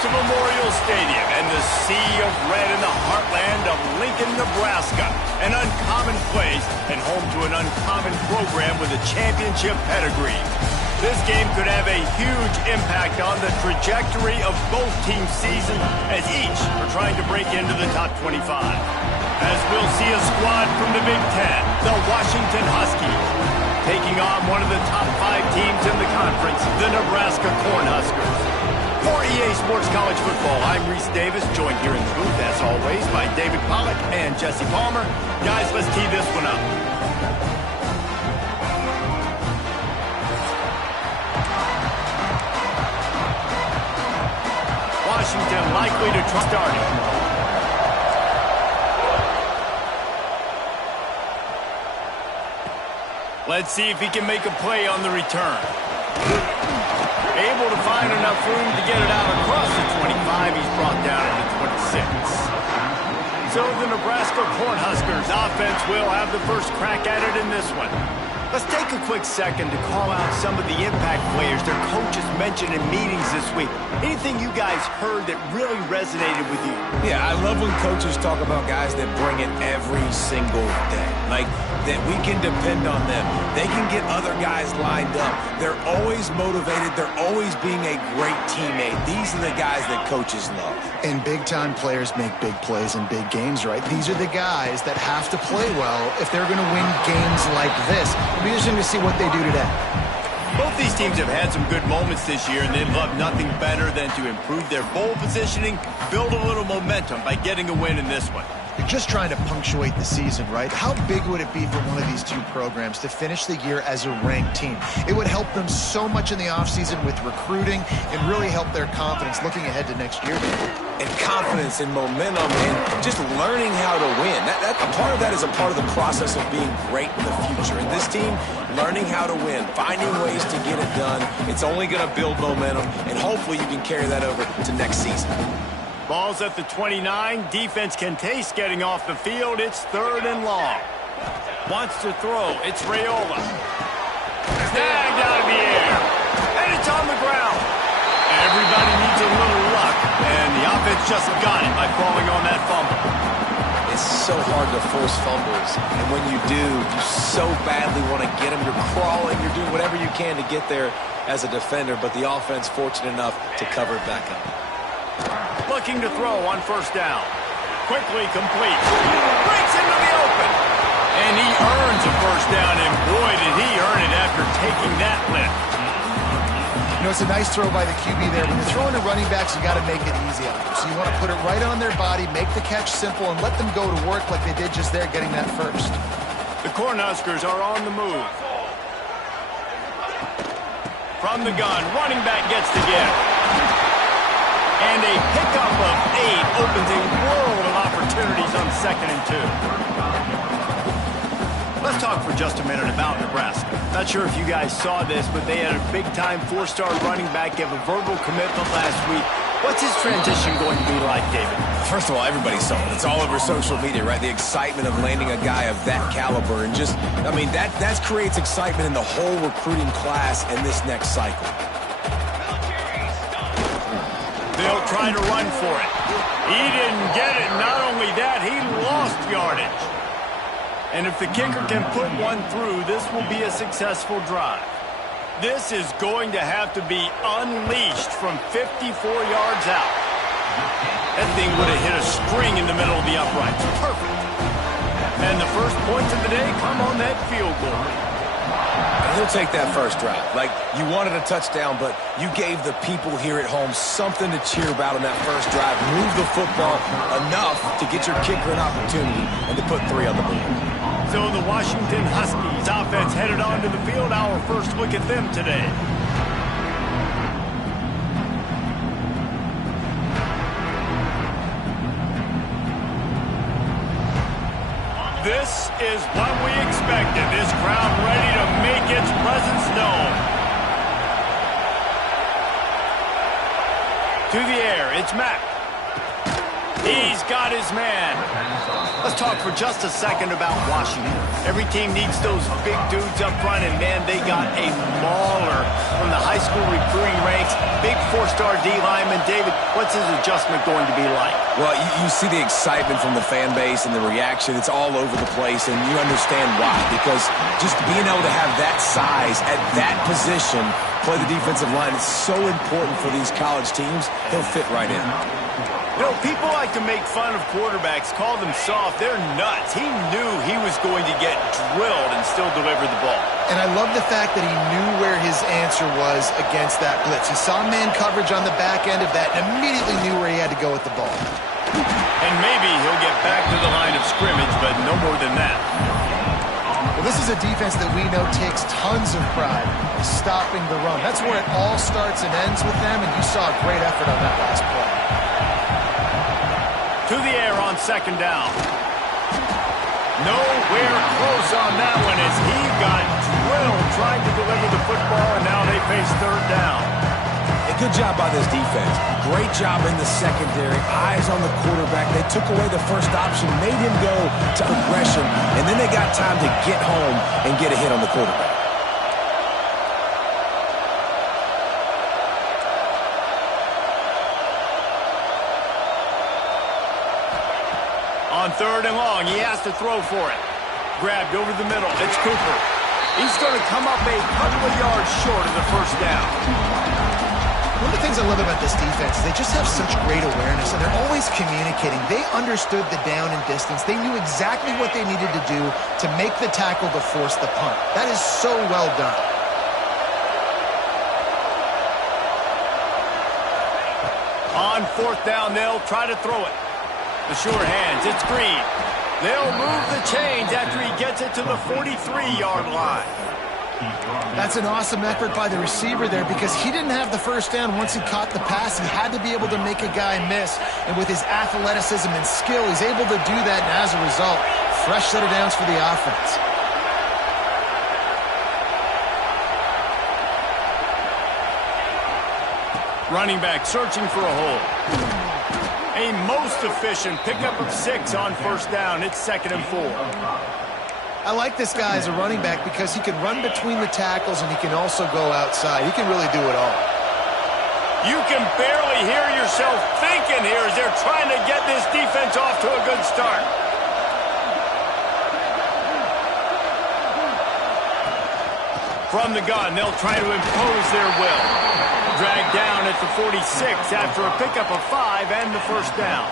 to Memorial Stadium and the sea of red in the heartland of Lincoln, Nebraska. An uncommon place and home to an uncommon program with a championship pedigree. This game could have a huge impact on the trajectory of both teams' seasons as each are trying to break into the top 25. As we'll see a squad from the Big Ten, the Washington Huskies, taking on one of the top 5 teams in the conference, the Nebraska Cornhuskers. For EA Sports College Football, I'm Reese Davis, joined here in the booth, as always, by David Pollack and Jesse Palmer. Guys, let's tee this one up. Washington likely to try starting. Let's see if he can make a play on the return. Able to find enough room to get it out across the 25. He's brought down to the 26. So the Nebraska Cornhuskers offense will have the first crack at it in this one. Let's take a quick second to call out some of the impact players their coaches mentioned in meetings this week. Anything you guys heard that really resonated with you? Yeah, I love when coaches talk about guys that bring it every single day. Like, that we can depend on them. They can get other guys lined up. They're always motivated. They're always being a great teammate. These are the guys that coaches love. And big-time players make big plays in big games, right? These are the guys that have to play well if they're going to win games like this. It'll be interesting to see what they do today. Both these teams have had some good moments this year, and they'd love nothing better than to improve their bowl positioning, build a little momentum by getting a win in this one. You're just trying to punctuate the season, right? How big would it be for one of these two programs to finish the year as a ranked team? It would help them so much in the offseason with recruiting and really help their confidence looking ahead to next year. And confidence and momentum and just learning how to win. A part of that is a part of the process of being great in the future. And this team, learning how to win, finding ways to get it done, it's only going to build momentum, and hopefully you can carry that over to next season. Ball's at the 29. Defense can taste getting off the field. It's 3rd and long. Wants to throw. It's Raiola. Snagged out of the air. And it's on the ground. Everybody needs a little luck. And the offense just got it by falling on that fumble. It's so hard to force fumbles. And when you do, you so badly want to get them. You're crawling. You're doing whatever you can to get there as a defender. But the offense fortunate enough to cover it back up. Looking to throw on 1st down. Quickly complete. Breaks into the open. And he earns a 1st down, and boy, did he earn it after taking that lift. You know, it's a nice throw by the QB there. When you're throwing to running backs, you got to make it easy on them. So you want to put it right on their body, make the catch simple, and let them go to work like they did just there, getting that first. The Cornhuskers are on the move. From the gun, running back gets the give. And a pickup of 8 opens a world of opportunities on 2nd and 2. Let's talk for just a minute about Nebraska. Not sure if you guys saw this, but they had a big-time 4-star running back give a verbal commitment last week. What's his transition going to be like, David? First of all, everybody saw it. It's all over social media, right? The excitement of landing a guy of that caliber. And just, I mean, that creates excitement in the whole recruiting class in this next cycle. They'll try to run for it. He didn't get it. Not only that, he lost yardage. And if the kicker can put one through, this will be a successful drive. This is going to have to be unleashed from 54 yards out. That thing would have hit a string in the middle of the uprights. Perfect. And the first points of the day come on that field goal. He'll take that first drive. Like, you wanted a touchdown, but you gave the people here at home something to cheer about on that first drive. Move the football enough to get your kicker an opportunity and to put 3 on the board. So the Washington Huskies offense headed onto the field. Our first look at them today. This is what we expected. This crowd ready to make its presence known. To the air, it's Mack. He's got his man. Let's talk for just a second about Washington. Every team needs those big dudes up front, and man, they got a mauler from the high school recruiting ranks. Big four-star D lineman. David, what's his adjustment going to be like? Well, you see the excitement from the fan base and the reaction. It's all over the place, and you understand why. Because just being able to have that size at that position, play the defensive line, is so important for these college teams. He'll fit right in. You know, people like to make fun of quarterbacks, call them soft. They're nuts. He knew he was going to get drilled and still deliver the ball. And I love the fact that he knew where his answer was against that blitz. He saw man coverage on the back end of that and immediately knew where he had to go with the ball. And maybe he'll get back to the line of scrimmage, but no more than that. Well, this is a defense that we know takes tons of pride in stopping the run. That's where it all starts and ends with them, and you saw a great effort on that last play. To the air on second down. Nowhere close on that one as he got drilled trying to deliver the football, and now they face third down. A good job by this defense. Great job in the secondary. Eyes on the quarterback. They took away the first option, made him go to aggression, and then they got time to get home and get a hit on the quarterback. On third and long, he has to throw for it. Grabbed over the middle. It's Cooper. He's going to come up a couple of yards short of the first down. One of the things I love about this defense is they just have such great awareness, and they're always communicating. They understood the down and distance. They knew exactly what they needed to do to make the tackle to force the punt. That is so well done. On fourth down, they'll try to throw it. The sure hands, it's Green. They'll move the chains after he gets it to the 43-yard line. That's an awesome effort by the receiver there because he didn't have the first down once he caught the pass. He had to be able to make a guy miss. And with his athleticism and skill, he's able to do that. And as a result, fresh set of downs for the offense. Running back searching for a hole. A most efficient pickup of 6 on first down. It's 2nd and 4. I like this guy as a running back because he can run between the tackles and he can also go outside. He can really do it all. You can barely hear yourself thinking here as they're trying to get this defense off to a good start. From the gun, they'll try to impose their will. Dragged down at the 46 after a pickup of 5 and the first down.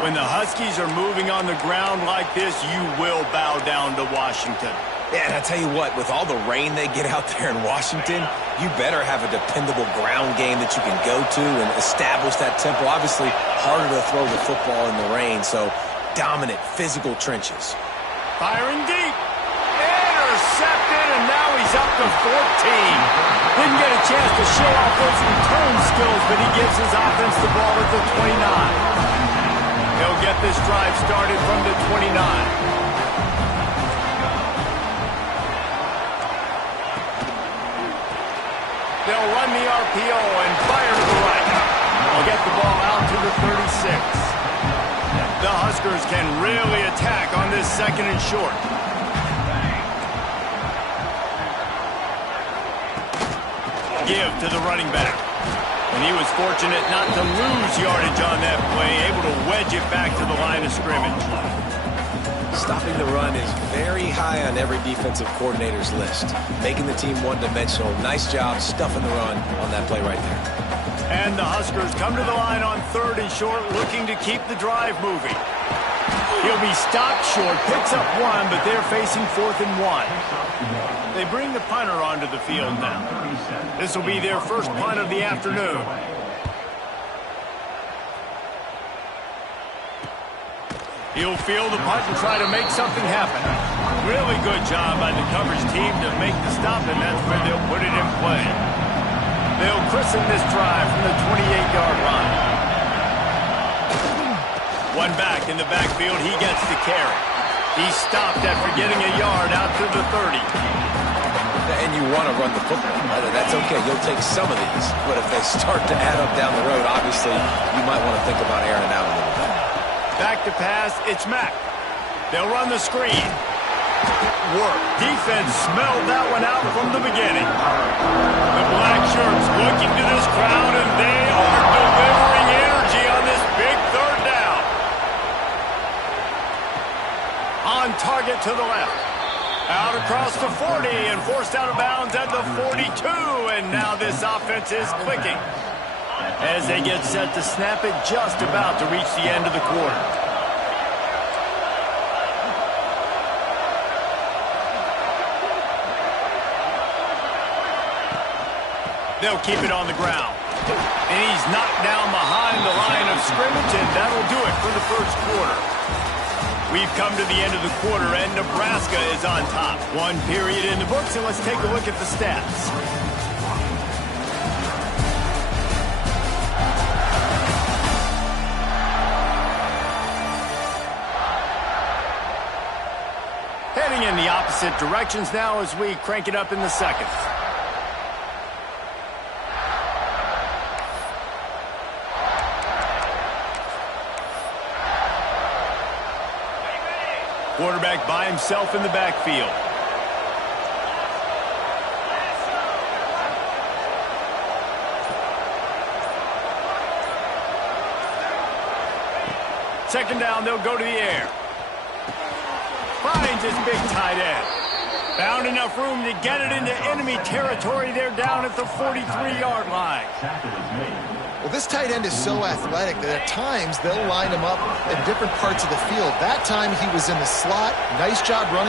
When the Huskies are moving on the ground like this, you will bow down to Washington. Yeah, and I tell you what, with all the rain they get out there in Washington, you better have a dependable ground game that you can go to and establish that tempo. Obviously, harder to throw the football in the rain, so dominant, physical trenches. Firing deep. Intercepted, and now he's up to 14. Didn't get a chance to show off those return skills, but he gives his offense the ball at the 29. He'll get this drive started from the 29. They'll run the RPO and fire to the right. They'll get the ball out to the 36. The Huskers can really attack on this 2nd and short. Give to the running back. And he was fortunate not to lose yardage on that play, able to wedge it back to the line of scrimmage. Stopping the run is very high on every defensive coordinator's list. Making the team one-dimensional. Nice job stuffing the run on that play right there. And the Huskers come to the line on 3rd and short, looking to keep the drive moving. He'll be stopped short, picks up 1, but they're facing 4th and 1. They bring the punter onto the field now. This will be their first punt of the afternoon. He'll field the punt and try to make something happen. Really good job by the coverage team to make the stop, and that's where they'll put it in play. They'll christen this drive from the 28-yard line. One back in the backfield, he gets the carry. He's stopped after getting a yard out to the 30. And you want to run the football. That's okay. You'll take some of these. But if they start to add up down the road, obviously, you might want to think about airing it out a little bit. Back to pass, it's Mack. They'll run the screen. Work. Defense smelled that one out from the beginning. The black shirts looking to this crowd, and they are delivering energy on this big third down. On target to the left. Out across the 40 and forced out of bounds at the 42, and now this offense is clicking as they get set to snap it, just about to reach the end of the quarter. They'll keep it on the ground. And he's knocked down behind the line of scrimmage, and that'll do it for the first quarter. We've come to the end of the quarter, and Nebraska is on top. One period in the books, and let's take a look at the stats. Heading in the opposite directions now as we crank it up in the second. Quarterback by himself in the backfield. Second down, they'll go to the air. Finds his big tight end. Found enough room to get it into enemy territory. They're down at the 43-yard line. Well, this tight end is so athletic that at times they'll line him up in different parts of the field. That time he was in the slot. Nice job running